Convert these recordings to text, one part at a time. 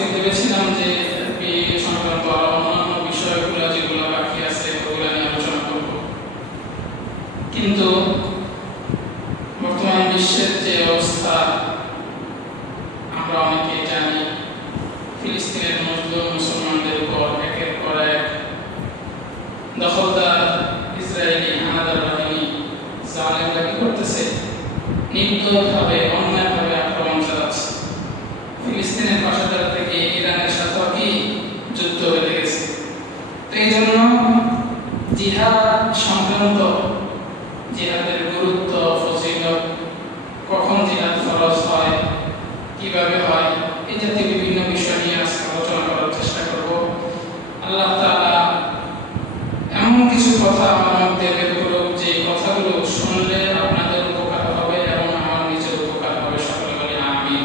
আজকে ভেবেছিলাম যে বিয়ে সংক্রান্ত আরো অন্যান্য বিষয়গুলো যেগুলো বাকি আছে ওগুলো নিয়ে আলোচনা করব, কিন্তু বর্তমান বিশ্বের যে অবস্থা আমরা অনেকেই জানি। ফিলিস্তিনের মজলুম মুসলমানদের উপর একের পর এক দখলদার ইসরায়েলি হানাদার বাহিনী জালেমরা কি করতেছে, নির্দয়ভাবে অন্যায়ভাবে আক্রমণ চালাচ্ছে। ফিলিস্তিনের পাশাপাশি থেকে ইরানের সাথে কি যুদ্ধ বেঁধে গেছে। তো এই জন্য জিহাদ সংক্রান্ত, জিহাদের গুরুত্ব, ফজিলত, কখন জিহাদ ফরজ হয়, কিভাবে হয়, এই জাতীয় বিভিন্ন বিষয় নিয়ে আজকে আলোচনা করার চেষ্টা করব। আল্লাহ তাআলা এমন কিছু কথা আমার মধ্যে বের করুক যে কথাগুলো শুনলে আপনাদের উপকার হবে এবং আমার নিজের উপকার হবে। সকলে বলি আমিন।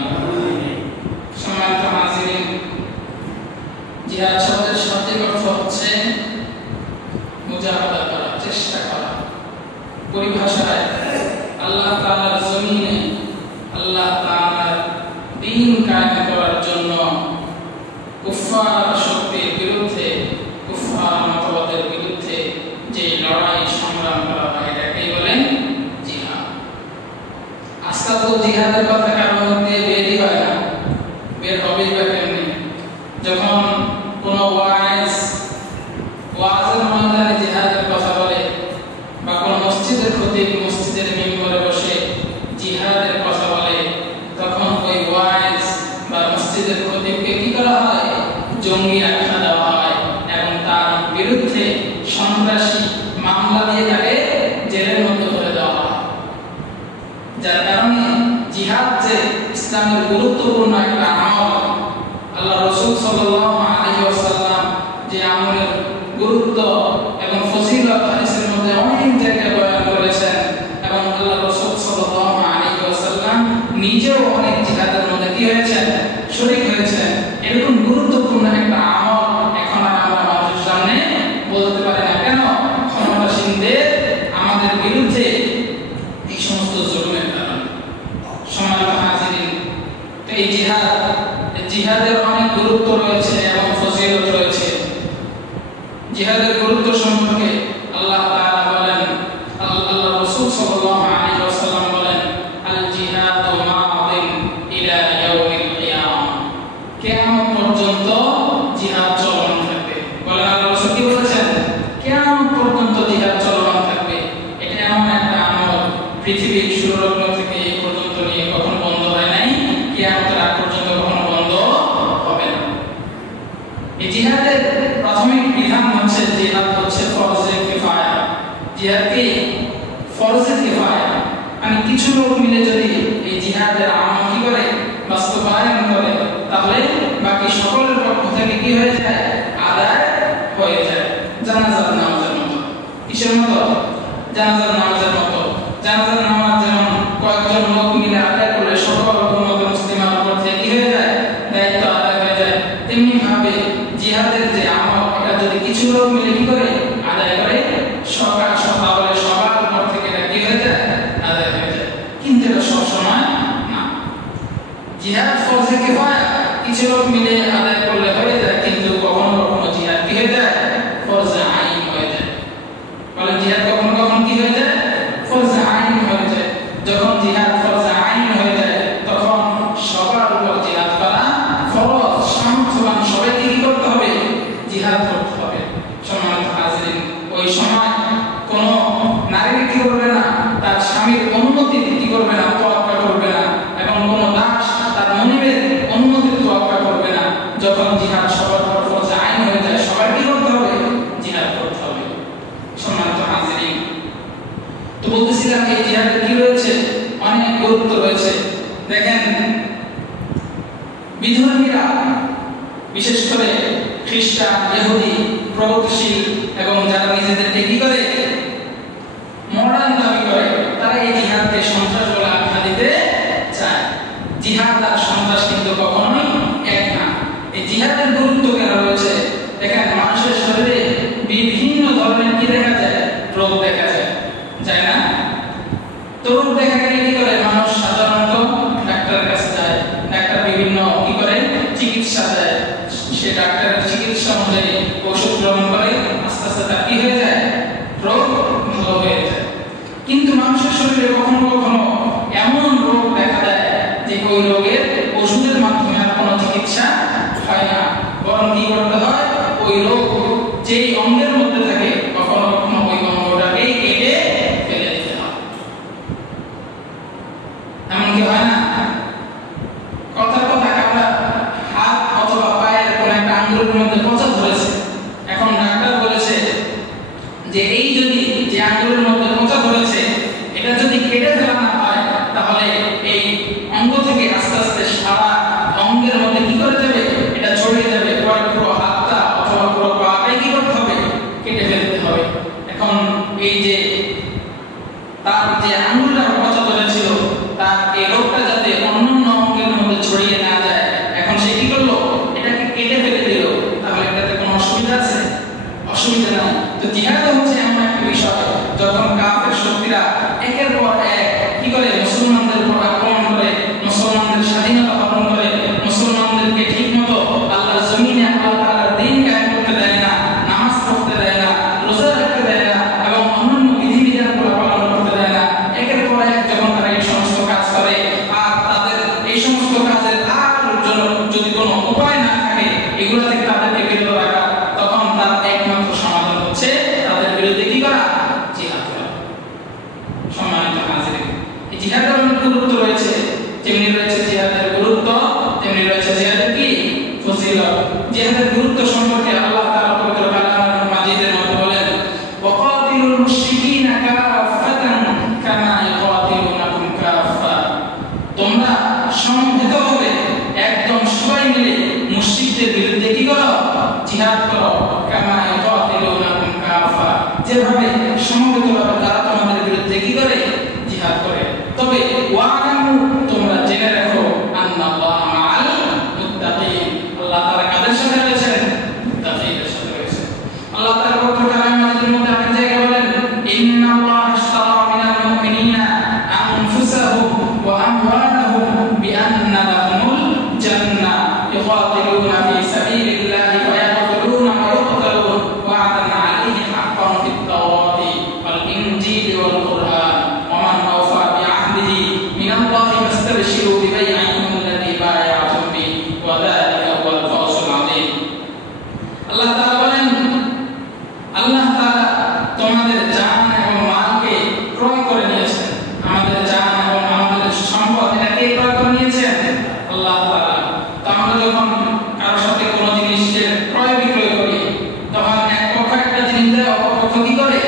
সম্মানিত হাজিরিন, জিহাদ শব্দের শাব্দিক অর্থ হচ্ছে মুজাহাদা করা, চেষ্টা করা। পরিভাষায় আল্লাহ তাআলার জমিনে আল্লাহ তাআলার দ্বীন কায়েম করার জন্য কুফফার শক্তির বিরুদ্ধে, কুফফার মতবাদের বিরুদ্ধে যে লড়াই সংগ্রাম করা হয় এটাকেই বলেন জিহাদ। আজকাল তো জিহাদের কথা কারোর মধ্যে বেরই হয় না, বের হবেই বা কেমনি? যখন কোনো ওয়াজের ময়দানে জিহাদের কথা বলে বা কোনো মসজিদের খতিব মসজিদের মিম্বরে বসে জিহাদের কথা বলে, তখন ওই ওয়াজ বা মসজিদের খতিবকে কি করা হয়? জঙ্গি আখ্যা দেওয়া হয় এবং তার বিরুদ্ধে সন্ত্রাসী মামলা দিয়ে তাকে জেলের মধ্যে ধরে দেওয়া হয়। যার কারণে জিহাদ যে ইসলামের গুরুত্বপূর্ণ একটা আমল, আল্লাহ রাসূল সাল্লাল্লাহু আলাইহি ওয়াসাল্লাম যে আমলের গুরুত্ব এবং ফজিলত হাদিসের মধ্যে অনেক জায়গায় বয়ান করেছেন এবং আল্লাহ রাসূল সাল্লাল্লাহু আলাইহি ওয়াসাল্লাম নিজেও অনেক জিহাদের মধ্যে কি হয়েছেন? শরীক হয়েছেন। এরকম গুরুত্বপূর্ণ একটা আমল এখন আর আমরা মানুষের সামনে বলতে পারি না। কেন? ক্ষমতাসীনদের আমাদের বিরুদ্ধে এই সমস্ত জুলুমের কারণে। সম্মানিত হাজিরিন, এই জিহাদের অনেক গুরুত্ব রয়েছে এবং ফজিলত রয়েছে। জিহাদের গুরুত্ব সম্পর্কে আল্লাহ তাআলা বলেন, আল্লাহ রাসূল সাল্লাল্লাহু আলাইহি ওয়াসাল্লাম বলেন, আল জিহাদু মাদিন ইলা ইয়াউমিল কিয়ামah। কিয়ামত পর্যন্ত জিহাদ চলমান থাকবে। বলেন আল্লাহ রাসূল কি বলেছেন? কিয়ামত পর্যন্ত জিহাদ চলমান থাকবে। এটা এমন একটা আমল পৃথিবীর শুরুলগ্ন থেকে এই পর্যন্ত নিয়ে কখনো বন্ধ হয় নাই, কিয়ামতের আগ পর্যন্ত কখনো বন্ধ হবে না। এই জিহাদের প্রাথমিক বিধান হচ্ছে জিহাদ হচ্ছে ফরজে কিফায়া। জিহাদ কি? ফরজে কিফায়া, মানে কিছু লোক মিলে যদি এই জিহাদের আমল কি করে? বাস্তবায়ন করে, তাহলে বাকি সকলের পক্ষ থেকে কি হয়ে যায়? আদায় হয়ে যায়। জানাজার নামাজের মতো। কিসের মতো? জানাজার নামাজের মতো। জানাজার নামাজ যেমন কয়েকজন লোক মিলে আদায় করলে সকল উম্মত মুসলিমার উপর থেকে কি হয়ে যায়? দায়িত্ব আদায় হয়ে যায়। তেমনি ভাবে জিহাদের যে আমল, এটা যদি কিছু লোক মিলে কি করে? আদায় করে, তাহলে সবার উপর থেকে এটা কি হয়ে যায়? আদায় হয়ে যায়। কিন্তু এটা সবসময় না। জিহাদ ফরজে কিফায়া, কিছু লোক মিলে আদায় করলে হয়ে যায়, কিন্তু কখনো কখনো জিহাদ কি হয়ে যায়? ফরজে আইন হয়ে যায়। বলেন জিহাদ কখনো কখনো কি হয়ে যায়? ফরজে আইন হয়ে যায়। যখন জিহাদ ফরজে আইন হয়ে যায়, তখন সবার উপর জিহাদ করা ফরজ। সামর্থ্যবান সবাইকে কি করতে হবে? জিহাদ করতে হবে। সম্মানিত হাজিরিন, ওই সময় কোনো নারী কি করবে না? তার স্বামীর অনুমতি কি করবে না? তোয়াক্কা করবে না। এবং কোনো দাস তার মনিবের অনুমতি তোয়াক্কা করবে না। যখন জিহাদ সবার উপর ফরজে আইন হয়ে যায়, সবার কি করতে হবে? জিহাদ করতে হবে। সম্মানিত হাজিরিন, তো বলতেছিলাম এই জিহাদের কি রয়েছে? অনেক গুরুত্ব রয়েছে। দেখেন, বিধর্মীরা, বিশেষ করে খ্রিস্টান, ইহুদি, প্রগতিশীল এবং যারা নিজেদেরকে কি করে? মডার্ন দাবি করে, তারা এই জিহাদকে সন্ত্রাস বলে আখ্যা দিতে চায়। জিহাদ আর সন্ত্রাস কিন্তু কখনোই এক না। এই জিহাদের গুরুত্ব কেন রয়েছে? দেখেন, মানুষের শরীরে বিভিন্ন ধরনের কি দেখা যায়? রোগ দেখা যায়, যায় না? তো রোগ দেখা গেলে কি করে? মানুষ সাধারণত ডাক্তারের কাছে যায়। ডাক্তার বিভিন্ন কি করে? চিকিৎসা দেয়, সে ডাক্তারের চিকিৎসা অনুযায়ী ওষুধ গ্রহণ করে, আস্তে আস্তে তার কি হয়ে যায়, রোগ ভালো হয়ে যায়। কিন্তু মানুষের শরীরে কখনো কখনো এমন রোগ দেখা দেয় যে ওই রোগের ওষুধের মাধ্যমে আর কোনো চিকিৎসা হয় না, বরং কি করতে হয়, ওই রোগ যেই অঙ্গের মধ্যে থাকে কখনো কখনো ওই অঙ্গটাকেই কেটে ফেলে দিতে হয়। এমন কি হয় না? কথার কথা, আমরা হাত অথবা পায়ের কোন একটা আঙ্গুলের মধ্যে পচা ধরেছে, এখন ডাক্তার বলেছে যে এই যদি যে আঙ্গুলের মধ্যে পচা ধরেছে এটা যদি কেটে ফেলা না হয় তাহলে এই অঙ্গ থেকে আস্তে আস্তে সারা অঙ্গের মধ্যে কি করে যাবে, এটা ছড়িয়ে যাবে, পরে পুরো হাতটা অথবা পুরো পাটাই কি করতে হবে, কেটে ফেলতে হবে। এখন এই যে তার যে আঙ্গুলটা পচা ধরেছিল তার এই রোগটা যাতে অন্যান্য অঙ্গের মধ্যে ছড়িয়ে না যায়, এখন সে কি করলো, এটাকে কেটে ফেলে দিল। তাহলে এটাতে কোনো অসুবিধা আছে? অসুবিধা নাই। তো জিহাদ হচ্ছে এমন একটা বিষয় যখন কাফের শক্তিরা একের পর এক কি করে মুসলমানদের উপর আক্রমণ করে, মুসলমানদের স্বাধীনতা হরণ করে, মুসলমানদেরকে ঠিকমতো আল্লাহর জমিনে আল্লাহ তাআলার দ্বীন কায়েম করতে দেয় না, নামাজ পড়তে দেয় না, রোজা রাখতে দেয় না এবং অন্যান্য বিধিবিধানগুলো পালন করতে দেয় না। একের পর এক যখন তারা এই সমস্ত কাজ করে আর তাদের এই সমস্ত কাজের আর জন্য যদি কোনো উপায় না থাকে এগুলো থেকে তাদেরকে বিরত রাখা, তখন তার একমাত্র সমাধান হচ্ছে তাদের বিরুদ্ধে কি করা, জিহাদ করা। সম্মানিত হাজিরিন, এই জিহাদের অনেক গুরুত্ব রয়েছে, যেমনি রয়েছে জিহাদের গুরুত্ব তেমনি রয়েছে জিহাদের কি ফজিলত। জিহাদের গুরুত্ব সম্পর্কে আল্লাহ তাআলা পবিত্র কালামুল মাজিদের মধ্যে বলেন, ওয়াকাতিলুল মুশরিকিনা কাফাতান কামা ইউকাতিলুনাকুম কাফা, তোমরা সমবেত হবে একদম সবাই মিলে মুশরিকদের বিরুদ্ধে কি করো, জিহাদ করো, কামা ইউকাতিলুনাকুম কাফা, যেভাবে সমবেতভাবে তারা তোমাদের বিরুদ্ধে কি করে, জিহাদ করে। তবে ওয়ালামু, তোমরা জেনে রাখো, আন্নাল্লাহা মাআল মুত্তাকিন, আল্লাহ তাআলা কাদের সাথে রয়েছেন, মুত্তাকিনদের সাথে রয়েছেন। আল্লাহ তাআলা পবিত্র কালামে মাজিদের মধ্যে আরেক জায়গায় বলেন, ইন্নাল্লাহা আশতারা মিনাল মুমিনিনা আনফুসাহুম ওয়া আমওয়ালাহুম বিআন্না লাহুমুল জান্নাহ ইউকাতিলুনা ফি সাবিলিল্লাহি ফায়াকতুলুনা ওয়া ইউকতালুন ওয়া'দান আলাইহি হাক্কান ফিত তাওরাতি ওয়াল ইনজিলি ওয়াল কুরআন ওয়া মান আওফা বিআহদিহি মিনাল্লাহি ফাস্তাবশিরু বিবাই'iকুম আল্লাযী বায়া'তুম বিহি ওয়া যালিকা হুয়াল ফাওজুল আযীম। আল্লাহ তাআলা বলেন, আল্লাহ তাআলা তোমাদের জান এবং মালকে ক্রয় করে নিয়েছেন। আমাদের জান এবং আমাদের সম্পদ এটাকে ক্রয় করে নিয়েছেন আল্লাহ তাআলা। তো আমরা যখন কারোর সাথে কোনো জিনিসের ক্রয় বিক্রয় করি তখন এক পক্ষ একটা জিনিস দেয়, অপর পক্ষ কি করে,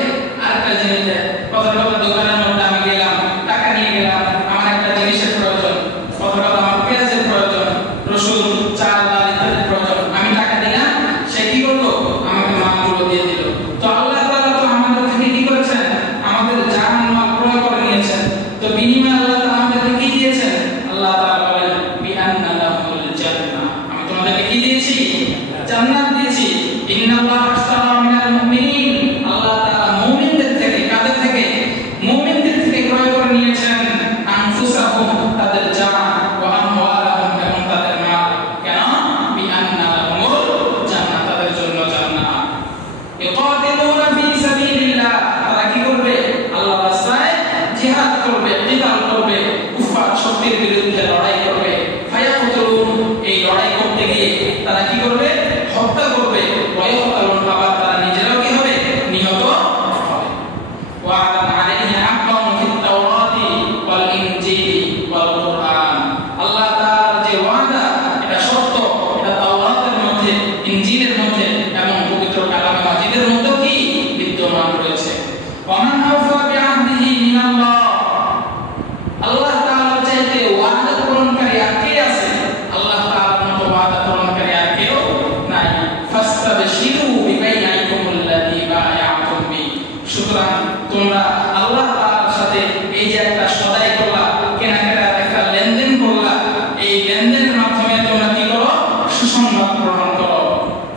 আরেকটা জিনিস দেয়। কথা দোকানের মধ্যে আমি গেলাম, টাকা নিয়ে গেলাম, আমার একটা জিনিসের প্রয়োজন, কথা আমার পেঁয়াজের প্রয়োজন, রসুন, চাল, ডাল ইত্যাদির প্রয়োজন, আমি টাকা দিলাম, সে কি করলো, আমাকে মালগুলো দিয়ে দিল। তো আল্লাহ তাআলা তো আমাদের থেকে কি করেছেন, আমাদের জান মাল ক্রয় করে নিয়েছেন। তো বিনিময়ে আল্লাহ তাআলা আমাদেরকে কি দিয়েছেন, আল্লাহ তাআলা বলেন, বিআন্না লাহুমুল জান্নাহ, আমি তোমাদেরকে কি দিয়েছি, জান্নাত দিয়েছি। ইন্নাল্লাহা আশতারা মিনাল মুমিনিন, আল্লাহ তাআলা মুমিনদের থেকে, কাদের থেকে, মুমিনদের থেকে ক্রয় করে নিয়েছেন আনফুসাহুম, তাদের জান, ওয়া আমওয়ালাহুম, এবং তাদের মাল। কেন, বিআন্না লাহুমুল জান্নাহ, তাদের জন্য জান্নাত। ইউকাতিলুনা ফি সাবিলিল্লাহ, তারা কি করবে, আল্লাহর রাস্তায় জিহাদ করবে, কিতাল করবে, কুফার শক্তির বিরুদ্ধে লড়াই করবে। ফায়াকতুলুন, এই লড়াই করতে গিয়ে তারা কি করবে, হত্যা করবে। ওয়ায়ুকতালুন, আবার তারা নিজেরাও কি হবে, নিহত হবে। ওয়া'দান আলাইহি হাক্কান ফিত তাওরাতি ওয়াল ইনজিলি ওয়াল কুরআন, আল্লাহ তাআলার যে ওয়াদা এটা সত্য, এটা তাওরাতের মধ্যে, ইনজিলের মধ্যে এবং পবিত্র কালামে মাজিদের মধ্যে কি বিদ্যমান রয়েছে। ওয়া মান আওফা বিআহদিহি মিনাল্লাহ, আল্লাহ তাআলার চাইতে ওয়াদা পূরণকারী আর কে আছে, আল্লাহ তাআলার মতো ওয়াদা পূরণকারী আর কেউ নাই। ফাস্তাবশিরু বিবাই'iকুম আল্লাযী বায়া'তুম বিহি, সুতরাং তোমরা আল্লাহ তাআলার সাথে এই যে একটা সদাই করলা, কেনাকাটার একটা লেনদেন করলা, এই লেনদেনের মাধ্যমে তোমরা কি করো, সুসংবাদ গ্রহণ করো।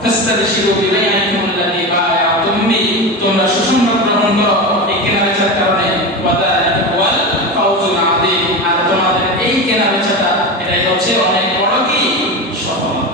ফাস্তাবশিরু বিবাই'iকুম আল্লাযী বায়া'তুম বিহি, তোমরা সুসংবাদ গ্রহণ করো এই কেনাবেচার কারণে। ওয়া যালিকা হুয়াল ফাওজুল আযীম, আর তোমাদের এই কেনাবেচাটা এটাই হচ্ছে অনেক বড় কি সফলতা।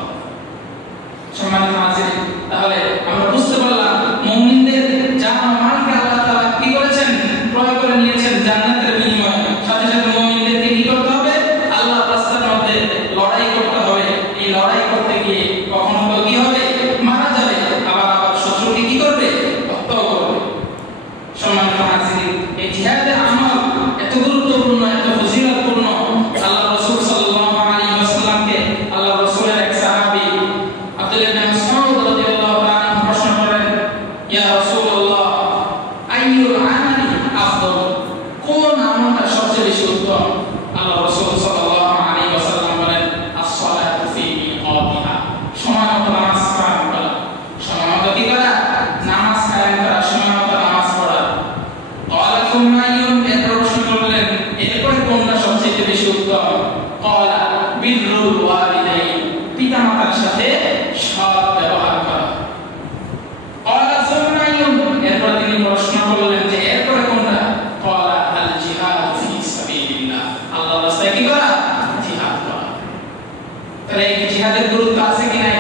তাহলে এই জিহাদের গুরুত্ব আছে কি নাই?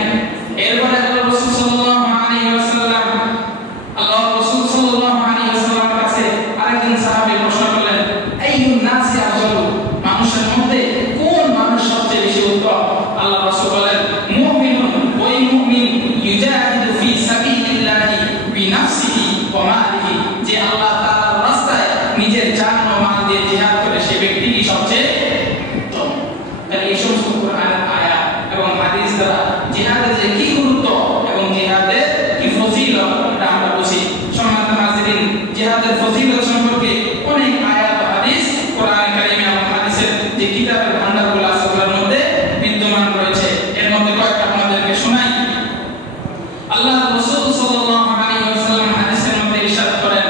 এরপরে আল্লাহ রাসূল সাল্লাল্লাহু আলাইহি ওয়াসাল্লাম কাছে আরেকজন সাহাবী প্রশ্ন করলেন, আইয়ুন নাসি আফদালু, মানুষের মধ্যে কোন মানুষ সবচেয়ে বেশি উত্তম? আল্লাহ রাসূল বলেন, মুমিনুন, ওই মুমিন ইউজাহিদু ফি সাবিলিল্লাহি বিনাফসিহি ওয়া মালিহি, যে আল্লাহ তাআলার রাস্তায় নিজের জান ও মাল দিয়ে জিহাদ করে সে ব্যক্তি কি সবচেয়ে উত্তম। তাহলে এই সমস্ত কোরআনের আয়াত এবং হাদিস দ্বারা জিহাদের যে কি গুরুত্ব এবং জিহাদের কি ফজিলত এটা আমরা বুঝি। সম্মানিত হাজিরিন, জিহাদের ফজিলত সম্পর্কে অনেক আয়াত ও হাদিস কোরআনে কারিমে এবং হাদিসের যে কিতাবের ভান্ডারগুলো আছে ওগুলোর মধ্যে বিদ্যমান রয়েছে। এর মধ্যে কয়েকটা আপনাদেরকে শোনাই। আল্লাহ রাসূল সাল্লাল্লাহু আলাইহি ওয়াসাল্লাম হাদিসের মধ্যে ইরশাদ করেন,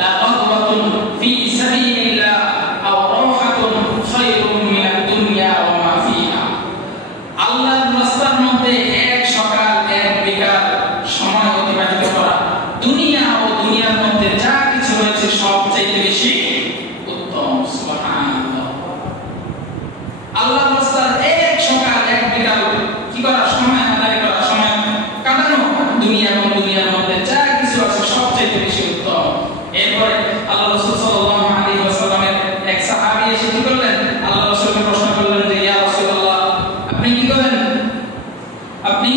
লা গাদওয়াতুন ফি সাবিলিল্লাহ আও রাহাতুন খায়রুম মিনাদ দুনিয়া ওয়া মা ফিহা। আল্লাহর রাস্তার মধ্যে এক সকাল এক বিকাল সময় অতিবাহিত করা দুনিয়া ও দুনিয়ার মধ্যে যা কিছু রয়েছে সবচেয়ে বেশি উত্তম। সুবহানাল্লাহ। আল্লাহর রাস্তার এক সকাল এক বিকাল কি করা, সময় আদায় করা, সময় কাটানো দুনিয়া এবং দুনিয়ার মধ্যে যা কিছু আছে সবচেয়ে বেশি উত্তম। এরপরে আল্লাহ রাসূল সাল্লাল্লাহু আলাইহি ওয়াসাল্লামের এক সাহাবী এসে কি করলেন, আল্লাহ রাসূলকে প্রশ্ন করলেন যে, ইয়া রাসূলুল্লাহ, আপনি কি করেন? আপনি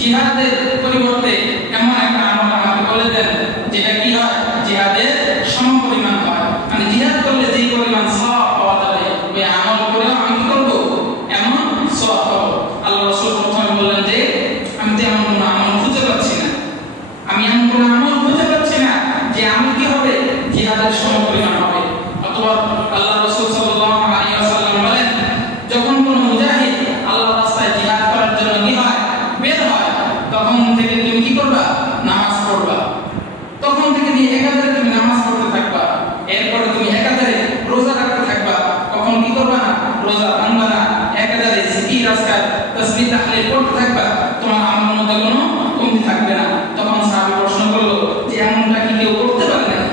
জিহাদের পরিবর্তে এমন একটা আমল আমাকে বলে দেন যেটা কি হয়, জিহাদের সমপরিমাণ হয়। মানে জিহাদ করলে যে পরিমাণ সওয়াব পাওয়া যাবে ওই আমল করে আমি কি করব, এমন সওয়াব পাবো। আল্লাহ রাসূল প্রথমে বললেন যে, আমি তো এমন কোনো আমল খুঁজে পাচ্ছি না, আমি এমন কোনো আমল খুঁজে পাচ্ছি না যে আমল কি হবে, জিহাদের সমপরিমাণ হবে। অথবা আল্লাহ রাসূল সাল্লাল্লাহু আলাইহি ওয়াসাল্লাম বলেন, যখন কোনো মুজাহিদ আল্লাহর রাস্তায় জিহাদ করার জন্য কি হয়, বের হয়, তখন থেকে তুমি কি করবা, নামাজ পড়বা। তখন থেকে নিয়ে একাধারে তুমি নামাজ পড়তে থাকবা। এরপরে তুমি একাধারে রোজা রাখতে থাকবা। কখন কি করবা না, রোজা ভাঙবা না, একাধারে জিকির আজকার তাসবিহ তাহলিল করতে থাকবা। তোমার আমলের মধ্যে কোনো কমতি থাকবে না। তখন সাহাবী প্রশ্ন করলো যে, এমনটা কি কেউ করতে পারে না?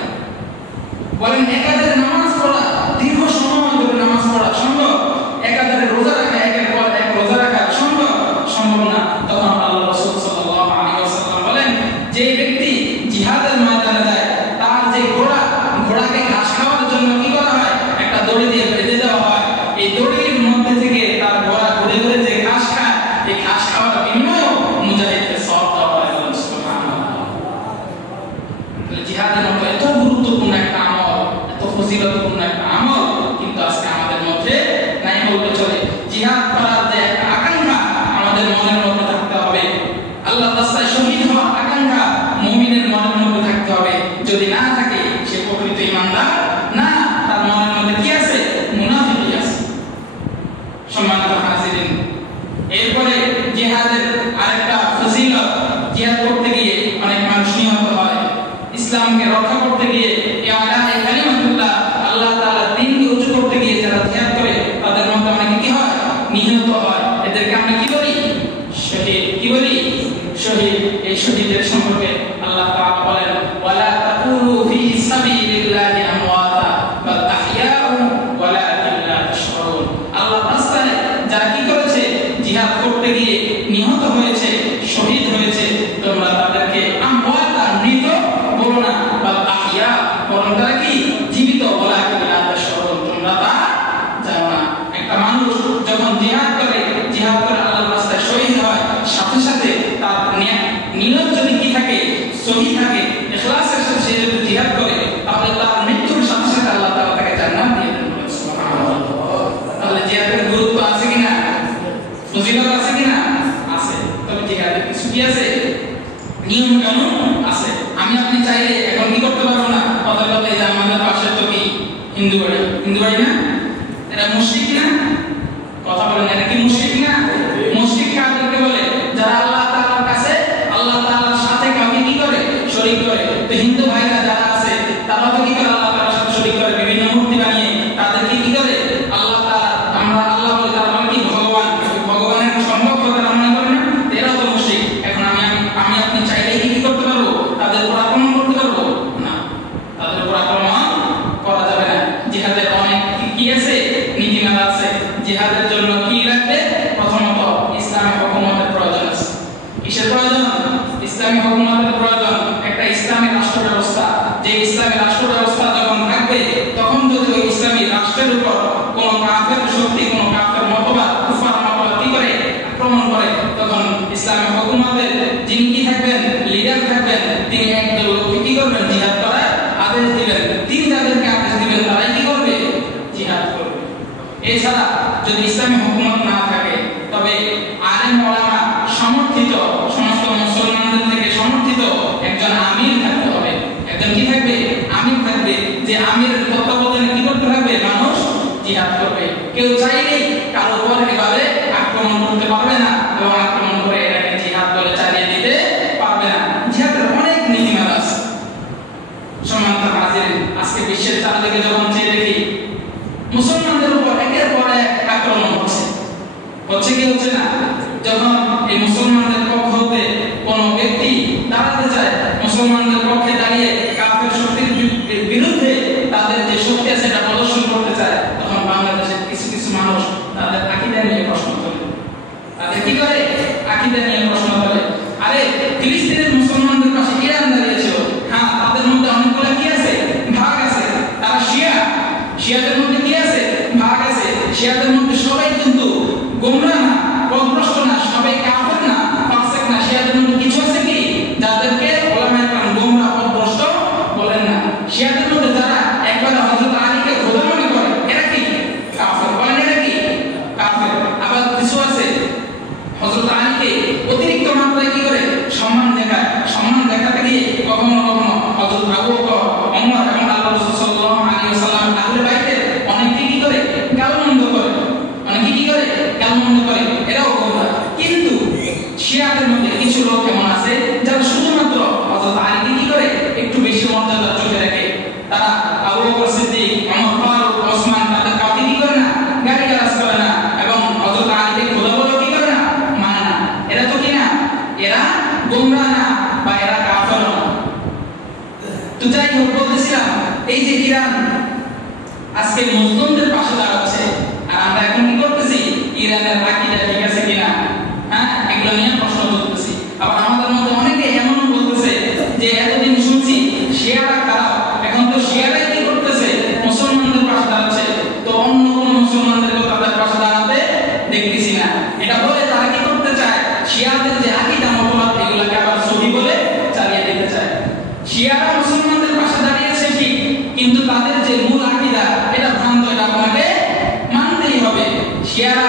বলেন, একাধারে নামাজ পড়া, দীর্ঘ সময় ধরে নামাজ পড়া সম্ভব? একাধারে রোজা রাখা, একের পর এক রোজা রাখা সম্ভব? সম্ভব না। তখন আল্লাহ রাসূল সাল্লাল্লাহু আলাইহি ওয়াসাল্লাম বলেন, যে ব্যক্তি জিহাদের ময়দানে যায় তার যে ঘোড়াকে ঘাস খাওয়ার জন্য কি করা হয়, একটা দড়ি দিয়ে বেঁধে দেওয়া হয়। এই দড়ির মধ্যে থেকে তার ঘোড়া ঘুরে ঘুরে যে ঘাস খায়, এই ঘাস খাওয়ার বিনিময়ে মুজাহিদকে সওয়াব দেওয়া হয়। সুবহানাল্লাহ। জিহাদের মতো এত গুরুত্বপূর্ণ একটা আমল, এত ফজিলতপূর্ণ একটা আমল কিন্তু আজকে আমাদের মধ্যে নাই বলতে চলে। জিহাদ করার যে একটা আকাঙ্ক্ষা আমাদের মনের মধ্যে থাকতে হবে। আল্লাহর রাস্তায় শহীদ হওয়ার আকাঙ্ক্ষা মুমিনের মনের মধ্যে থাকতে হবে। যদি না থাকে সে প্রকৃত ঈমানদার না, তার মনের মধ্যে কি আছে, মুনাফিকি আছে। সম্মানিত হাজিরিন, এরপরে জিহাদের আরেকটা ফজিলত, জিহাদ করতে গিয়ে অনেক মানুষ নিহত হয়। ইসলামকে রক্ষা করতে গিয়ে ইআলায়ে কালিমাতুল্লাহ, আল্লাহ তাআলার দ্বীনকে উঁচু করতে গিয়ে যারা জিহাদ করে তাদের মধ্যে অনেকে কি হয়, নিহত হয়। এদেরকে আমরা কি বলি, শহীদ। কি বলি, শহীদ। এই শহীদের সম্পর্কে আল্লাহ তাআলা বলেন, ওয়ালা তাকুলু ফি সাবিলিল্লাহি আমওয়াতা বাল আহইয়াউ ওয়ালাকিন লা তাশউরুন। আল্লাহর রাস্তায় যারা কি করেছে, জিহাদ করতে গিয়ে নিহত হয়েছে, শহীদ হয়েছে, তোমরা তাদেরকে আমওয়াতা, মৃত বলো না, বাল আহইয়া, বরং তারা কি জীবিত, ওয়ালাকিন লা তাশউরুন, তোমরা তা জানো না। একটা মানুষ যখন জিহাদ করে আল্লাহর রাস্তায় শহীদ হয়, সাথে সাথে তার নিয়ত যদি কি থাকে, সহি থাকে, ইখলাসের সাথে সে যদি জিহাদ করে, তাহলে তার মৃত্যুর সাথে সাথে আল্লাহ তাআলা তাকে জান্নাত দিয়ে দেন। সুবহানাল্লাহ। তাহলে জিহাদের গুরুত্ব আছে কিনা, ফজিলত আছে কিনা? আছে। তবে জিহাদের কিছু কি আছে, নিয়ম কানুন আছে। আমি আপনি চাইলে এখন কি করতে পারবো না, কথা কথা এই যে আমাদের পাশে তো কি হিন্দু বাড়ি না, এরা মুশরিক না? কথা বলেন, এরা কি মুশরিক না? মুশরিক কাদেরকে বলে? যারা আল্লাহ তাআলার কাছে, আল্লাহ তাআলার সাথে কাউকে কি করে, শরীক করে। তো হিন্দু ভাইরা যারা আছে তারা তো কি করে, আল্লাহ তাআলার সাথে শরীক করে, বিভিন্ন মূর্তি বানিয়ে তাদেরকে কি করে, আল্লাহ তাআলা, আমরা আল্লাহ বলি, তারা মানে কি ভগবান, ভগবানের সম্পর্ক তারা মনে করে না? এরাও তো মুশরিক। এখন আমি আপনি চাইলে কি করতে পারবো, তাদের উপর আক্রমণ করতে পারবো না? তাদের উপর আক্রমণ করা যাবে না। জিহাদের অনেক কি আছে, নীতিমালা আলেম ওলামা সমর্থিত, সমস্ত মুসলমানদের থেকে সমর্থিত একজন আমির থাকতে হবে। একজন কি থাকবে? আমির থাকবে, যে আমিরের তত্ত্বাবধানে কি করতে থাকবে? মানুষ জিহাদ করবে। কেউ চাইলেই কারো উপর এভাবে আক্রমণ করতে পারবে না এবং আক্রমণ করে এটাকে জিহাদ বলে চালিয়ে দিতে পারবে না। জিহাদের অনেক নীতিমালা আছে। সম্মানিত হাজিরিন, আজকে বিশ্বের চারদিকে যখন চেয়ে দেখি মুসলমানদের উপর একের পর এক আক্রমণ হচ্ছে কি হচ্ছে না? যখন এই মুসলমানদের পক্ষ হতে কোন ব্যক্তি দাঁড়াতে চায়, মুসলমানদের পক্ষে দাঁড়িয়ে কাফের শক্তির বিরুদ্ধে তাদের যে শক্তি আছে সেটা প্রদর্শন করতে চায়, তখন বাংলাদেশের কিছু কিছু মানুষ তাদের আকীদা নিয়ে প্রশ্ন তোলে। তাদের কি করে? আকীদা নিয়ে প্রশ্ন তোলে। আরে ফিলিস্তিনের মুসলমানদের পাশে ইরান দাঁড়িয়েছিল, হ্যাঁ তাদের মধ্যে অনেকগুলো কি আছে? ভাগ আছে। তারা শিয়াদের মধ্যে কি আছে? ভাগ আছে। শিয়াদের মধ্যে সবাই কিন্তু গোমরা না, পথভ্রষ্ট না, সবাই কাফের না, ফাসিক না। শিয়াদের মধ্যে কিছু আছে কি যাদেরকে ওলামায়ে কেরাম গোমরা পথভ্রষ্ট বলেন না। শিয়াদের মধ্যে যারা একবারে হযরত আলীকে খোদা মনে করে, এরা কি কাফের বলেন? এরা কি কাফের। আবার কিছু আছে হযরত আলীকে অতিরিক্ত মাত্রায় কি করে? সম্মান দেখায়। সম্মান দেখাতে গিয়ে কখনো কখনো হযরত আবু বকর, ওমর এবং আল্লাহ রাসূল সাল্লাল্লাহু আলাইহি ওয়াসাল্লাম আহলে বাইতের অনেকে কি করে? গালমন্দ করে। অনেকে কি করে? গালমন্দ করে। এরাও গোমরা। কিন্তু শিয়াদের মধ্যে কিছু লোক এমন আছে যারা শুধুমাত্র হযরত আলীকে কি করে? একটু বেশি মর্যাদার চোখে রাখে। তারা আবু বকর সিদ্দিক, ওমর ফারুক, ওসমান তাদের কাউকে কি করে না? গালিগালাজ করে না এবং হযরত আলীকে খোদা বলে কি করে না? মানে না। এরা তো কি না? এরা গোমরা না বা এরা কাফের না। তো যাই হোক, বলতেছিলাম এই যে ইরান আজকে মুসলিমদের পাশে দাঁড়াচ্ছে, আর আমরা এখন কি করতেছি? ইরানের আকীদা ঠিক আছে কিনা, হ্যাঁ, এগুলো নিয়ে প্রশ্ন করতেছি। আবার আমাদের মধ্যে অনেকে এমন বলতেছে যে এতদিন শুনছি শিয়ারা খারাপ, এখন তো শিয়ারাই কি করতেছে? মুসলমানদের পাশে দাঁড়াচ্ছে, তো অন্য কোন মুসলমানদেরকে তাদের পাশে দাঁড়াতে দেখতেছি না। এটা বলে তারা কি করতে চায়? শিয়াদের যে আকীদা মতবাদ এগুলোকে আবার সহি বলে চালিয়ে দিতে চায়। শিয়ারা মুসলমানদের পাশে দাঁড়িয়েছে ঠিক, কিন্তু তাদের যে মূল আকীদা এটা ভ্রান্ত, এটা আপনাকে মানতেই হবে। শিয়ারা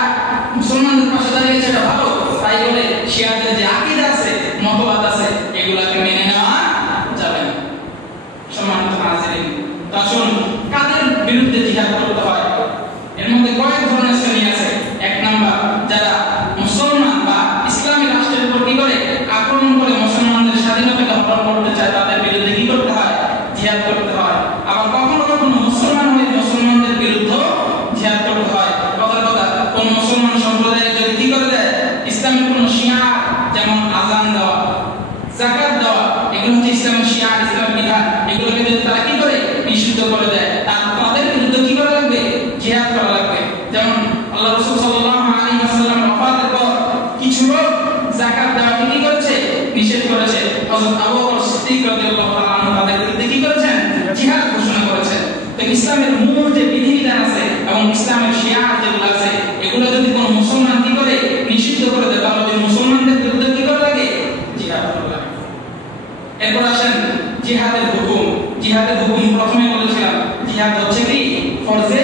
মুসলমানদের পাশে দাঁড়িয়েছে এটা ভালো, তাই বলে শিয়াদের যে আকীদা আছে, মতবাদ আছে, এগুলোকে মেনে নেওয়া যাবে না। সম্মানিত হাজিরিন, আসুন কাদের বিরুদ্ধে জিহাদ করতে হয়? এর মধ্যে কয়েক ধরনের শ্রেণী আছে। এক নাম্বার, যারা মুসলমান বা ইসলামী রাষ্ট্রের উপর কি করে? আক্রমণ করে মুসলমানদের স্বাধীনতাকে হরণ করতে চায়, তাদের বিরুদ্ধে কি করতে হয়? জিহাদ করতে হয়। আবার কখনো কখনো মুসলমান হয়ে মুসলমানদের বিরুদ্ধে জিহাদ করতে হয়। কথার কথা, কোন মুসলমান সম্প্রদায় যদি কি করে দেয়? ইসলামের কোন শিয়ার, যেমন আযান দেওয়া, যাকাত দেওয়া, এগুলো হচ্ছে ইসলামের শিয়ার, ইসলামের বিধান, এগুলোকে যদি তারা কি করে? নিষিদ্ধ করে দেয়, তাদের বিরুদ্ধে কি করা লাগবে? জিহাদ করা লাগবে। যেমন আল্লাহ রাসূল সাল্লাল্লাহু আলাইহি ওয়াসাল্লাম ওফাতের পর কিছু লোক যাকাত দেওয়াকে কি করেছে? নিষেধ করেছে। হযরত আবু বকর সিদ্দিক রাদিয়াল্লাহু তাআলা আনহু তাদের বিরুদ্ধে কি করেছেন? জিহাদ ঘোষণা করেছেন। তো ইসলামের মূল যে বিধিবিধান আছে এবং ইসলামের শিয়ার যেগুলো আছে, এগুলো যদি কোনো মুসলমান কি করে? নিষিদ্ধ করে দেয়, তাহলে মুসলমানদের বিরুদ্ধে কি করা লাগে? জিহাদ করা লাগে। এরপর আসেন জিহাদের হুকুম। জিহাদের হুকুম প্রথমে বলেছিলাম, জিহাদ হচ্ছে কি? ফরজে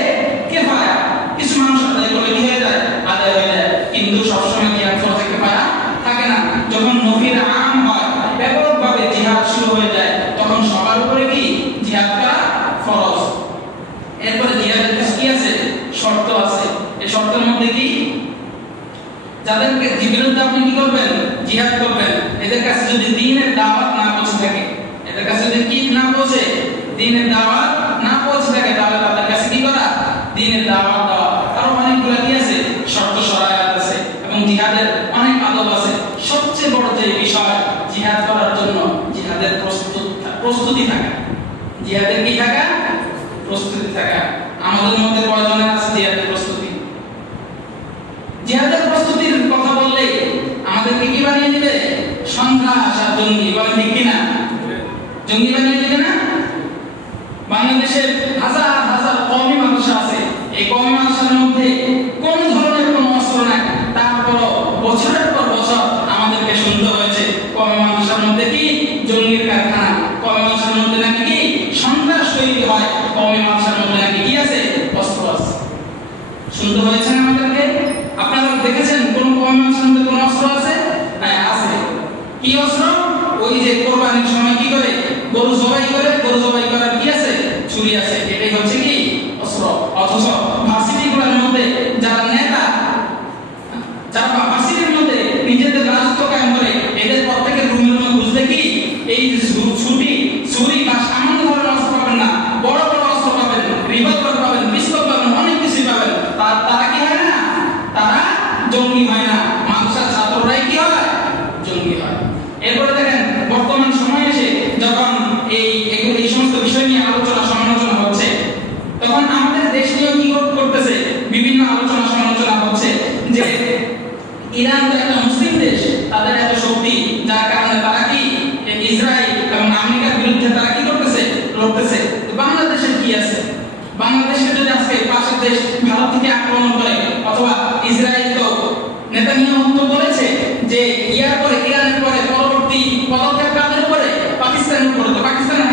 কিফায়া। কিছু মানুষ আদায় করলে কি হয়ে যায়? আদায় হয়ে যায়। কিন্তু সবসময় জিহাদ ফরজে কিফায়া থাকে না। যখন নফিল আম হয়, ব্যাপকভাবে জিহাদ শুরু হয়ে যায়, তখন সবার উপরে কি? জিহাদ করা ফরজ। এরপরে জিহাদের কি আছে? শর্ত আছে। এই শর্তের মধ্যে কি? যাদেরকে বিরুদ্ধে আপনি কি করবেন? জিহাদ করবেন, এদের কাছে যদি দ্বীনের দাওয়াত না পৌঁছে থাকে, এদের কাছে যদি কি না পৌঁছে? দ্বীনের দাওয়াত না পৌঁছে থাকে, তাহলে তাদের কাছে কি করা? দ্বীনের দাওয়াত দেওয়া। আরো অনেকগুলো কি আছে? শর্ত শরায়াত আছে এবং জিহাদের অনেক আদব আছে। সবচেয়ে বড় যে বিষয় জিহাদ করার জন্য, জিহাদের প্রস্তুতি থাকা। জিহাদের কি থাকা? প্রস্তুতি থাকা। আমাদের মধ্যে কয়জনের আছে জিহাদের প্রস্তুতি? জিহাদের প্রস্তুতির কথা বললে আমাদেরকে কি বানিয়ে দিবে? সন্ত্রাস আর জঙ্গি, বলেন ঠিক কিনা? জঙ্গি বানিয়ে দিবে না? বাংলাদেশের হাজার হাজার কওমি মাদ্রাসা আছে, এই কওমি মাদ্রাসার মধ্যে কোন ধরনের কোনো অস্ত্র নাই, তারপর বছরের পর বছর আমাদেরকে শুনতে হয়েছে কওমি মাদ্রাসার মধ্যে কি? জঙ্গির কারখানা। কওমি মাদ্রাসার মধ্যে নাকি কি? সন্ত্রাস তৈরি হয়। কওমি মাদ্রাসার মধ্যে নাকি কি আছে? অস্ত্র আছে। শুনতে হয়েছে না আমাদেরকে? আপনারা দেখেছেন কোন কওমি মাদ্রাসার কি অস্ত্র? ওই যে কোরবানির সময় কি করে গরু জবাই করে, গরু জবাই করার কি আছে? ছুরি আছে। এটাই হচ্ছে কি অস্ত্র। অথচ ভার্সিটিগুলোর মধ্যে যারা নেতা, যারা ভার্সিটির মধ্যে নিজেদের রাজত্ব কায়েম করে, এদের প্রত্যেকের রুমের মধ্যে বুঝলে কি এই ছুরি বা সামান্য ধরনের অস্ত্র পাবেন না, বড় বড় অস্ত্র পাবেন, রিভলভার পাবেন, পিস্তল পাবেন, অনেক কিছু পাবেন। তারা কি হয় না? তারা জঙ্গি হয় না। মাদ্রাসার ছাত্ররাই কি হয়? জঙ্গি হয়। এরপরে দেখেন বর্তমান সময়ে এসে যখন এই সমস্ত বিষয় নিয়ে আলোচনা সমালোচনা হচ্ছে, তখন আমাদের দেশ নিয়ে কি করতেছে? বিভিন্ন আলোচনা সমালোচনা হচ্ছে যে ইরান তো একটা মুসলিম দেশ, তাদের এত শক্তি, যার কারণে তারা কি ইসরায়েল এবং আমেরিকার বিরুদ্ধে তারা কি করতেছে? লড়তেছে। বাংলাদেশের কি আছে? বাংলাদেশকে যদি আজকে পাশের দেশ ভারত থেকে আক্রমণ করে, অথবা ইসরায়েল তো নেতানিয়াহু তো বলেছে যে ইরানের পরে পরবর্তী পদক্ষেপ কাদের উপরে? পাকিস্তানের উপরে। তো পাকিস্তানের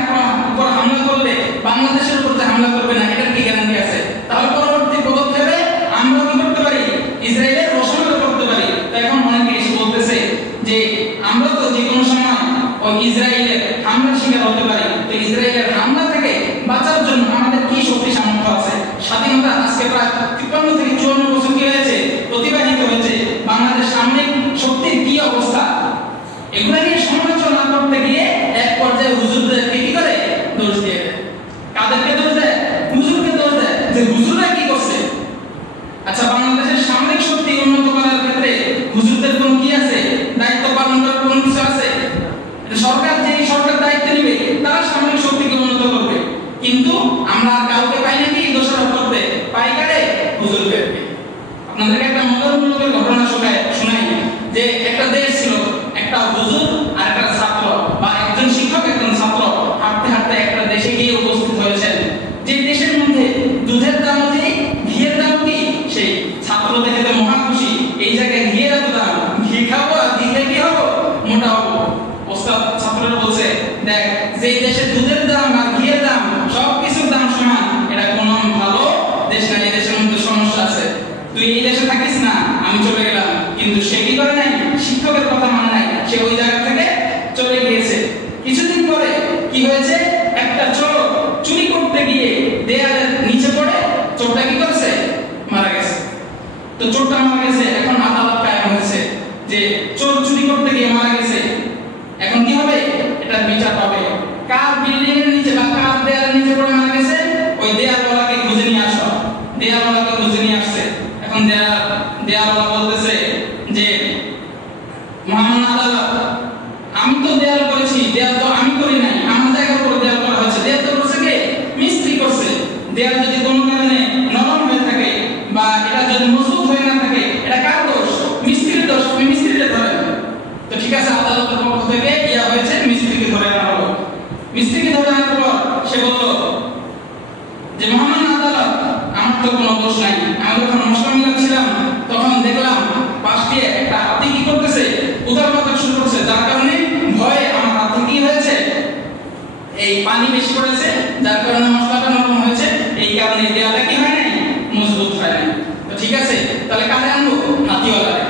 উপর হামলা করলে বাংলাদেশের উপর যে হামলা করবে না, এটার কি গ্যারান্টি আছে? তাহলে পরবর্তী পদক্ষেপে আমরা কি করতে পারি? ইসরায়েলের প্রশংসা করতে পারি। তো এখন অনেকে এসে বলতেছে যে আমরা তো যে কোনো সময় ওই ইসরায়েলের হামলার শিকার হতে পারি। তো ইসরায়েলের হামলা থেকে বাঁচার জন্য আমাদের কি শক্তি সামর্থ্য আছে? স্বাধীনতা আজকে প্রায় 53 থেকে 54 বছর কি হয়েছে? অতিবাহিত হয়েছে। বাংলাদেশ সামরিক শক্তির কি অবস্থা? এগুলো নিয়ে সমালোচনা করতে গিয়ে এক পর্যায়ে হুজুরদেরকে কি করে? দোষ দিয়ে দেয়। কাদেরকে দোষ দেয়? হুজুরকে দোষ দেয় যে হুজুররা কি করছে। আচ্ছা, বাংলাদেশের সামরিক শক্তি উন্নত করার ক্ষেত্রে হুজুরদের কোন কি আছে? দায়িত্ব পালন করার কোন কিছু আছে? সরকার দায়িত্ব নেবে, তারা সামরিক শক্তিকে উন্নত করবে। কিন্তু আমরা কাউকে পাই নাকি দোষারোপ করতে? পাই কারে? হুজুরদেরকে। আপনাদেরকে একটা মজার ঘটনা শোনাই যে একটা দেশ ছিল, একটা হুজুর আর একটা ছাত্র, বা একজন শিক্ষক একজন ছাত্র হাঁটতে হাঁটতে একটা দেশে গিয়ে উপস্থিত হয়েছেন, যে দেশের মধ্যে দুধের দাম যে ঘিয়ের দাম কি সেই। ছাত্র দেখে তো মহা খুশি, এই জায়গায় ঘিয়ের এত দাম, ঘি খাবো আর ঘি খেয়ে কি হবো? মোটা হবো। ওস্তাদ ছাত্ররা বলছে, দেখ, যে দেশে দুধের দাম আর ঘিয়ের দাম সবকিছুর দাম সমান, এটা কোনো ভালো দেশ না। এই দেশের মধ্যে সমস্যা আছে। তুই এই দেশে থাকিস না, আমি চলে গেলাম। কিন্তু সে কি করে নাই? শিক্ষকের কথা মানে নাই, সে ওই জায়গা থেকে চলে গিয়েছে। কিছুদিন পরে কি হয়েছে? একটা চোর চুরি করতে গিয়ে দেয়ালের নিচে পড়ে চোরটা কি করেছে? মারা গেছে। তো চোরটা মারা গেছে, এখন আদালত কায়েম হয়েছে যে চোর চুরি করতে গিয়ে মারা গেছে। এখন কি হবে? এটা বিচার হবে। কার বিল্ডিং এর নিচে বা কার দেয়ালের নিচে পড়ে মারা গেছে, ওই দেয়ালওয়ালাকে খুঁজে নিয়ে আসো। দেয়ালওয়ালাকে খুঁজে নিয়ে আসছে। এখন দেয়ালওয়ালা বলতেছে যে মহামান্য আদালত, আমি তো দেয়াল করেছি, দেয়াল তো আমি করি নাই, আমার জায়গার উপর দেয়াল করা হয়েছে। দেয়াল তো করছে কে? মিস্ত্রি করছে। দেয়াল যদি কোনো কারণে নরম হয়ে থাকে বা এটা যদি মজবুত হয়ে না থাকে, এটা কার দোষ? মিস্ত্রির দোষ। তুমি মিস্ত্রিকে ধরেন। তো ঠিক আছে, আদালতের পক্ষ থেকে হয়েছে, মিস্ত্রিকে ধরে আনা হলো। মিস্ত্রিকে ধরে আনার পর সে বলল যে মহামান্য আদালত, আমার তো কোনো দোষ নাই। আমি যখন মশলা মিলাচ্ছিলাম তখন দেখলাম পাশ দিয়ে একটা হাতি কি করতেছে? উদার পাতা শুরু করছে, যার কারণে ভয়ে আমার হাতে কি হয়েছে? এই পানি বেশি পড়েছে, যার কারণে মশলাটা নরম হয়েছে। এই কারণে দেয়ালটা কি হয় নাই? মজবুত হয় নাই। তো ঠিক আছে, তাহলে কারে আনবো? হাতিওয়ালারে।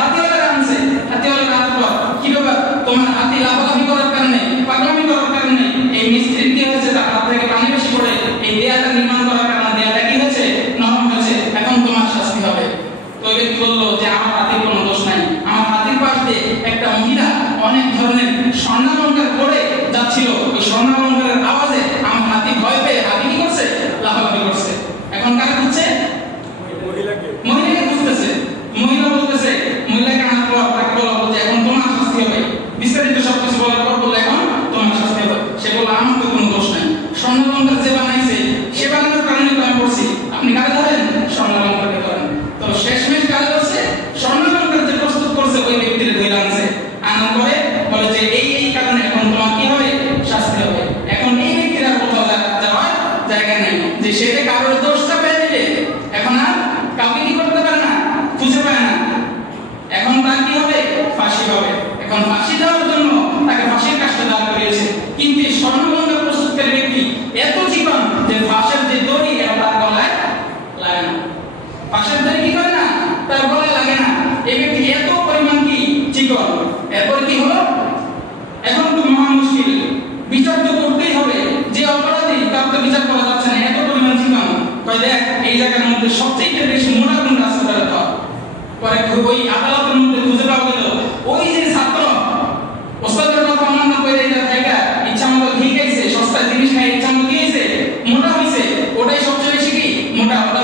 হাতিওয়ালারে আনছে। হাতিওয়ালারে আনার পর কি ব্যাপার? তোমার হাতি লাফালাফি করার কারণে, পাগলামি করার কারণে এই মিস্ত্রির কি হয়েছে? তার হাত থেকে পানি বেশি পড়ে এই দেয়ালটা নির্মাণ করার কারণে দেয়ালটা কি হয়েছে? নরম হয়েছে। এখন তোমার শাস্তি হবে। তো ওই ব্যক্তি বলল যে আমার হাতির কোনো দোষ নাই। আমার হাতির পাশ দিয়ে একটা মহিলা অনেক ধরনের স্বর্ণালঙ্কার পরে যাচ্ছিল। ওই স্বর্ণালঙ্কারের আওয়াজে আমার হাতি ভয় পেয়ে হাতি কি করছে? লাফালাফি করছে। এখন কাকে খুঁজছে? মহিলাকে খুঁজতেছে। মহিলা বলতেছে, মহিলাকে আনার পর তাকে বলা হলো যে এখন তোমার শাস্তি হবে। বিস্তারিত সবকিছু বলার পর বললো এখন তোমার শাস্তি হবে। সে বললো আমার তো কোনো দোষ নাই, স্বর্ণালঙ্কার যে বানাইছে সে বানানোর কারণে তো আমি পড়ছি। আপনি কাকে ধরেন? স্বর্ণালঙ্কারকে ধরেন। তো শেষমেশ কাজ করছে, স্বর্ণালঙ্কার যে প্রস্তুত করছে ওই ব্যক্তির ধরে আনছে। আনার পরে বলে যে এই কারণে এখন তোমার কি হবে? শাস্তি হবে। এখন এই ব্যক্তির আর কোথাও যাওয়ার জায়গা নেই, যে সে কারোর দোষটা পেয়ে দিলে এখন আর কাউকে কি করতে পারে না, খুঁজে পায় না। এখন তার কি হবে? ফাঁসি হবে। এখন ফাঁসি দেওয়ার জন্য তাকে ফাঁসির কাজটা দাঁড় করিয়েছে। কিন্তু স্বর্ণালঙ্কার প্রস্তুতকারী ব্যক্তি এত চিকন যে ফাঁসের যে দড়ি এটা তার গলায় লাগে না। ফাঁসের দড়ি কি করে না? তার গলায় লাগে না। এই ব্যক্তি এত পরিমাণ কি শিকল। এরপর কি হলো, এখন তো মহা মুশকিল, বিচার তো করতেই হবে, যে অপরাধী তার তো বিচার করা যাচ্ছে না, এত পরিমাণ শিকল। কয় দেখ এই জায়গার মধ্যে সবচেয়ে বেশি মোটা কোনটা আছে তাহলে তো পরে ওই আদালতের মধ্যে খুঁজে পাওয়া গেল ওই যে ছাত্র ওস্তাদের কথা অমান্য করে এটা জায়গা ইচ্ছা মতো ঘি খাইছে, সস্তা জিনিস খাই ইচ্ছা মতো খেয়েছে, মোটা হয়েছে, ওটাই সবচেয়ে বেশি কি মোটা। ওটা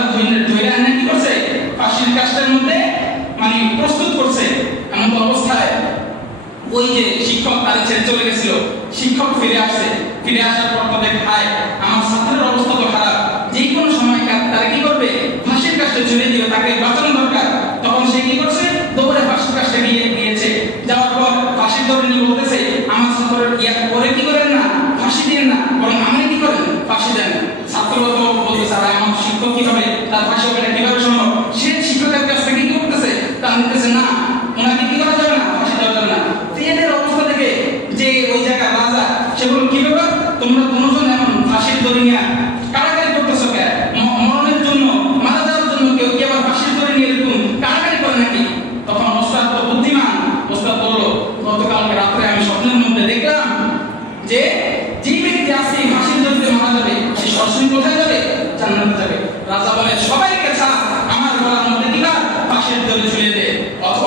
ধরে আনে কি করছে, ফাঁসির কাজটার মধ্যে মানে প্রস্তুত করছে। এমন অবস্থায় ওই যে শিক্ষক তারা ছেড়ে চলে গেছিল, শিক্ষক ফিরে আসছে, ফিরে আসার পর তো দেখায় আমার ছাত্রের অবস্থা তো খারাপ, যে কোনো সময় তারা কি করবে, ফাঁসির কাজটা ঝুলে দিও, তাকে বাঁচানো দরকার। তখন সে কি করছে, দৌড়ে ফাঁসির কাজটা গিয়েছে। যাওয়ার পর ফাঁসির দৌড়ে নিয়ে বলতেছে আমার ছাত্রের ইয়া করে কি করেন না, ফাঁসি দিন না, বরং আমি কি করেন, ফাঁসি দেন। ছাত্র বলতে স্যার আমার শিক্ষক কিভাবে তার ফাঁসি হবে, কিভাবে সম্ভব? সে শিক্ষকের কাছ থেকে কি করতেছে, তা নিতেছে না, ওনাকে কি করা যাবে না, ফাঁসি দেওয়া যাবে না। এদের অবস্থা থেকে যে ওই জায়গার রাজা সেগুলো কি ব্যাপার, তোমরা দুজন এমন ফাঁসির দড়ি নিয়ে কারাগারি করতেছো কে, মরণের জন্য মারা যাওয়ার জন্য কেউ কি আবার ফাঁসির দড়ি নিয়ে এরকম কারাগারি করে নাকি? তখন ওস্তাদ তো বুদ্ধিমান, ওস্তাদ বলল গতকালকে রাত্রে আমি স্বপ্নের মধ্যে দেখলাম যে যে ব্যক্তি আজকে ফাঁসির দড়িতে মারা যাবে সে সরাসরি কোথায় যাবে, জান্নাতে যাবে। রাজা বলে সবাইকে ছাড়, আমার গলার মধ্যে কি না ফাঁসির দড়ি ঝুলিয়ে দে।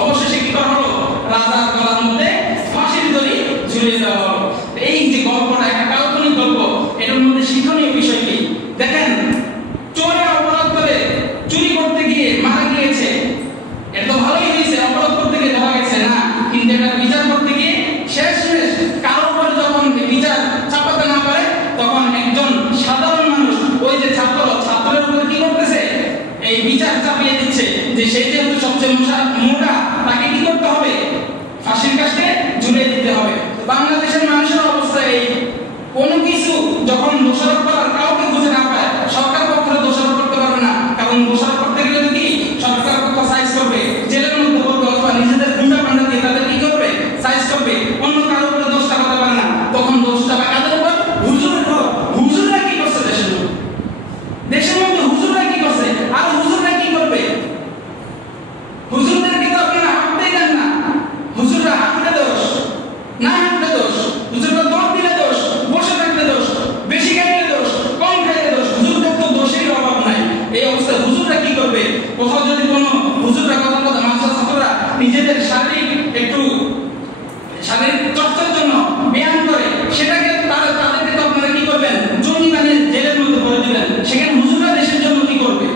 অবশেষে কি করা হলো, রাজার গলার মধ্যে ফাঁসির দড়ি ঝুলিয়ে দেওয়া হলো। এই যে গল্পটা একটা কাল্পনিক গল্প, এটার মধ্যে শিক্ষণীয় বিষয় কি দেখেন, চোরে অপরাধ করে চুরি করতে গিয়ে মারা গিয়েছে, এটা তো ভালোই হয়েছে, অপরাধ করতে গিয়ে ধরা গেছে না, কিন্তু এটা বিচার করতে গিয়ে শেষ কারোর উপর যখন বিচার চাপাতে না পারে তখন একজন সাধারণ মানুষ ওই যে ছাত্রের উপর কি করতেছে, এই বিচার চাপিয়ে দিচ্ছে যে সেই যেহেতু সবচেয়ে মোটা তাকে কি করতে হবে, ফাঁসির কাছে ঝুলিয়ে দিতে হবে। বাংলাদেশের মানুষের অবস্থা এই, কোনো কিছু যখন দোষারোপ করার কাউকে খুঁজে না পায়, সরকার পক্ষে দোষারোপ করতে পারবে না, কারণ দোষারোপ করতে গেলে কি সরকার পক্ষ সাইজ করবে, জেলের মধ্যে করবে, অথবা নিজেদের গুন্ডা পান্ডা দিয়ে তাদের কি করবে, সাইজ করবে, অন্য কারোর উপরে দোষ চাপাতে পারে না। তখন দোষ চাপায় কাদের উপর, হুজুরের উপর। হুজুররা কি করছে দেশের মধ্যে হুজুররা কি করছে, আর হুজুররা কি করবে? হুজুরদেরকে তো আপনি হাঁটতেই দেন না, হুজুররা হাঁটতে দোষ, না হাঁটতে দোষ, হুজুররা দৌড় দিলে দোষ, বসে থাকলে দোষ, বেশি খাইলে দোষ, কম খাইলে দোষ, হুজুরদের তো দোষের অভাব নাই। এই অবস্থায় হুজুররা কি করবে? কোথাও যদি কোনো হুজুররা কথা মাদ্রাসা ছাত্ররা নিজেদের শারীরিক চর্চার জন্য ব্যায়াম করে, সেটাকে তাদেরকে তো আপনারা কি করবেন, জঙ্গি বানিয়ে জেলের মধ্যে করে দিবেন। সেখানে হুজুররা দেশের জন্য কি করবে?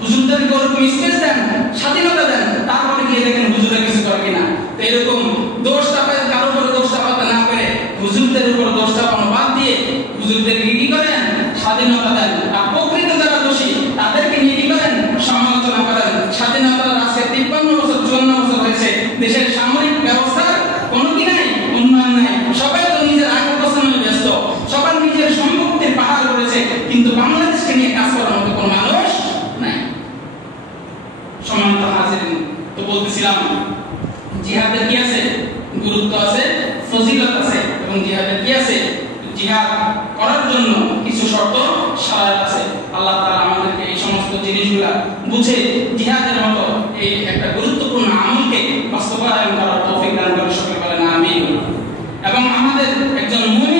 হুজুরদেরকে ওরকম স্পেস দেন, স্বাধীনতা দেন, তারপরে গিয়ে দেখেন হুজুররা কিছু করে কিনা। তো এরকম দোষ চাপায় কারোর উপরে দোষ চাপাতে না পেরে হুজুরদের উপর দোষ চাপানো বাদ দিয়ে হুজুরদেরকে কি করেন, স্বাধীনতা দেন। আর প্রকৃত যারা দোষী তাদেরকে নিয়ে কি করেন, সমালোচনা করেন। স্বাধীনতার আজকে 53 বছর 54 বছর হয়েছে, দেশের সামরিক ব্যবস্থার কোনো কি নাই, উন্নয়ন নাই, সবাই তো নিজের আকর্ষণে ব্যস্ত, সবার নিজের সম্পত্তির পাহাড় করেছে, কিন্তু বাংলাদেশকে নিয়ে কাজ করার মতো কোনো মানুষ নাই। সম্মানিত হাজিরিন, তো বলতেছিলাম জিহাদের কি আছে, গুরুত্ব আছে, ফজিলত আছে, এবং জিহাদের কি আছে, জিহাদ করার জন্য কিছু শর্ত শারাত আছে। আল্লাহ তাআলা আমাদেরকে এই সমস্ত জিনিসগুলা বুঝে জিহাদের মতো এই একটা গুরুত্বপূর্ণ আমলকে বাস্তবায়ন করার তৌফিক দান করে, সকলে বলেন আমিন। এবং আমাদের একজন মুমিন